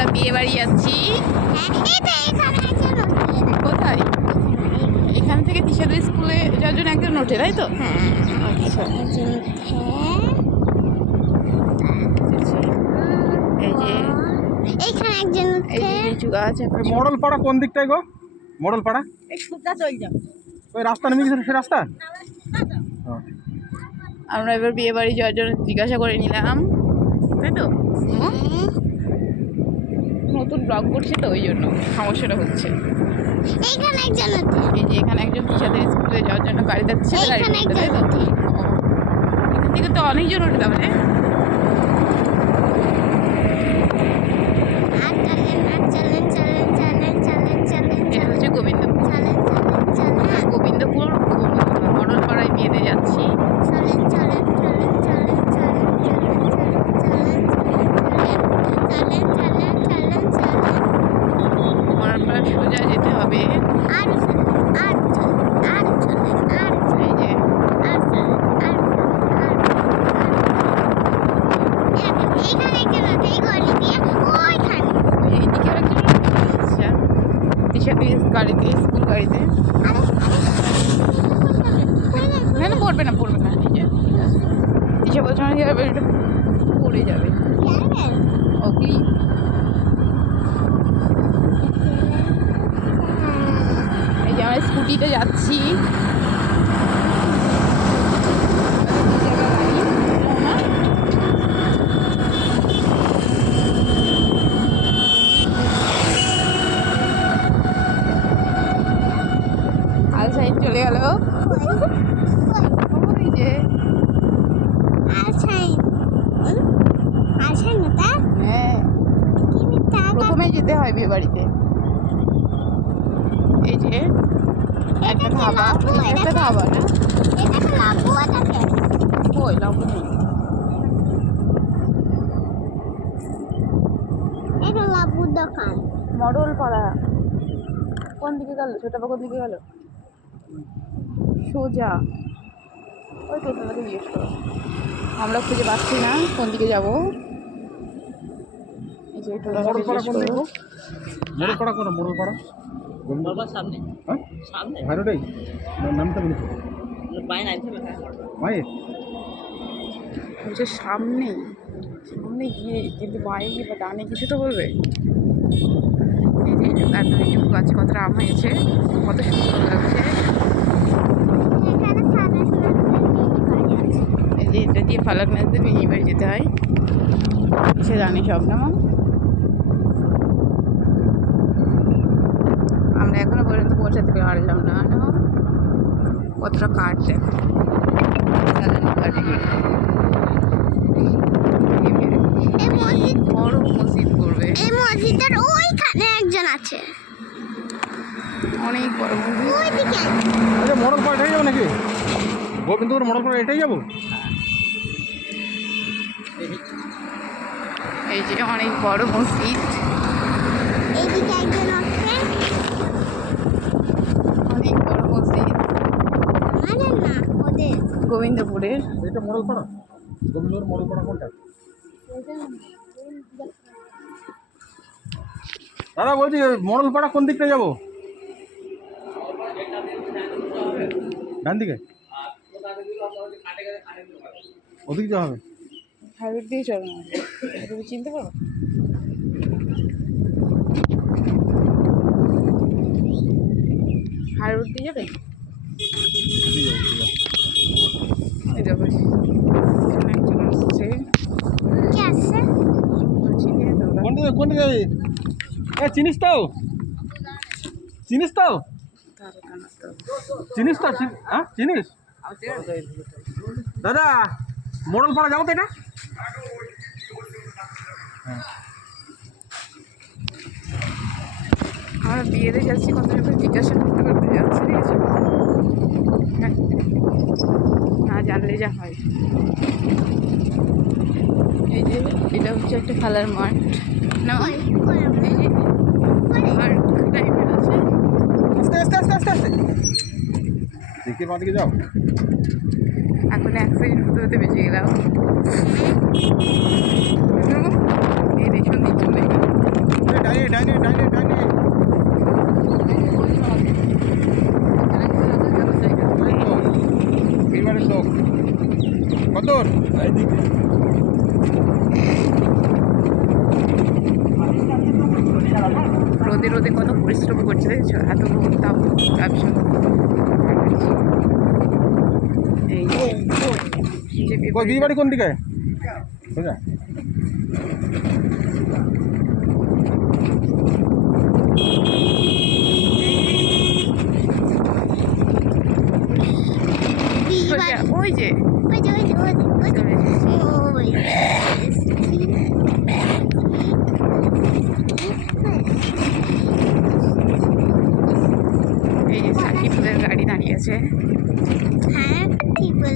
আমরা বিয়ে বাড়ি যাচ্ছি। কোথায়? এখান থেকে তিশাদের স্কুলে যাওয়ার জন্য একজন ওঠে, তাই তো? আচ্ছা, এই যে এইখানে একজন এই যে লিচু গাছ। মডেল পাড়া কোন দিকটায় গো? মডেল পাড়া এই সোজা চল যাও, ওই রাস্তা নেমে গেছে, সে রাস্তা। আমরা এবার বিয়ে বাড়ি যাওয়ার জন্য জিজ্ঞাসা করে নিলাম, তাই তো? নতুন ব্লগ করছে তো ওই জন্য সমস্যাটা হচ্ছে। এইখানে একজন এই যে এখানে একজন তিশাদের স্কুলে যাওয়ার জন্য গাড়ি যাচ্ছে, গাড়ি এইখানে করতে, তাই তো? একজন এখান থেকে তো অনেকজন ওঠে তাহলে। এটা হচ্ছে গোবিন্দপুর। গোবিন্দপুর মডেল পাড়ায় বিয়েতে যাচ্ছি। মডেল পাড়া সোজা যেতে হবে। এই যে এইদিকে একজন আচ্ছা তিশাদের গাড়িতে, স্কুল গাড়িতে। না না, পড়বে না পড়বে না। এই যে তিশা বছর যাবে, এটা পড়ে যাবে। ওকে, এই যে আমরা স্কুটিতে যাচ্ছি। আল সাইড চলে গেল। ওই যে হ্যাঁ, প্রথমে যেতে হয় বিয়ে বাড়িতে। এই যে একটা ধাবা, একটা ধাবা না, ওই লাবু নেই। দোকান মডেল পাড়া কোন দিকে গেল? ছোটাপা কোন দিকে গেল? সোজা ওই তো, তোমাকে জিজ্ঞেস করো। আমরা খুঁজে পাচ্ছি না কোন দিকে যাব। এই যে টোলাকে জিজ্ঞেস করো। মডেল পাড়া কোন? মডেল পাড়া সামনে হ্যাঁ, সামনে ভাইরোটাই নামটা বলেছি বাইরে আইছে মায়ের। বলছে সামনে, সামনে গিয়ে কিন্তু বাইরে গিয়ে বা ডানে কিছু তো বলবে। এই যে এত লিচু গাছে কতটা আম হয়েছে, কত সুন্দর লাগছে। এই যে এটা দিয়ে ফালাক নাচতে মিনি বাড়ি যেতে হয়, সে জানি সব না। আমরা এখনো পর্যন্ত পৌঁছাতে পারলাম না। কতটা কাঠ দেখো, বড় মসজিদ করবে। এই মসজিদের ওইখানে একজন আছে, অনেক বড় মসজিদ। ওইদিকে আচ্ছা, মডেল পাড়া এটাই যাবো নাকি? গোবিন্দপুর মডেল পাড়া এটাই যাবো? এই যে অনেক বড় মসজিদ, এইদিকে একজন আছে। অনেক বড় মসজিদ আমাদের না, ওদের। গোবিন্দপুরের। এটা মডেল পাড়া? গোবিন্দপুর মডেল পাড়া কোনটা? দাদা বলছি মডেল পাড়া কোন দিকটা যাবো? ডান দিকে? ওদিকে যাওয়া হবে? হাইরোড দিয়ে চলো না, তুমি চিনতে পারো? হাইরোড দিয়ে যাবে? এই যাবে, এখানে একজন আসছে। কে আছে? চিনে দাও। কোন দিকে? কোন দিকে? চিনিস তো? চিনিস তো? চিনিস তো? হ্যাঁ চিনিস? দাদা মডেল পাড়া যাবো তো এটা? হ্যাঁ, আমরা বিয়েতে যাচ্ছি, কত ব্যাপারে জিজ্ঞাসা করতে করতে যাচ্ছি, ঠিক আছে? হ্যাঁ, না জানলে যা হয়। এই যে এটা হচ্ছে একটা খেলার মাঠ না, এই যে পার্ক টাইপের আছে। আস্তে আস্তে আস্তে আস্তে আস্তে দেখে মা দিকে যাও। এখন অ্যাক্সিডেন্ট হতে হতে বেঁচে গেলাম। এই দেখুন নিচু নেই। ডাইনে ডাইনে ডাইনে ওই তো বিবারের লোক কত রোদে রোদে কত পরিশ্রম করছে দেখছো, এত রোদ তাও ব্যবসা। এই যে বিয়ে বাড়ি কোন দিকে বুঝা বিয়ে বাড়ি। ওই যে ওই যে ওই যে ওই যে ওই যে ওই এই যে সাকিবুলের গাড়ি দাঁড়িয়েছে।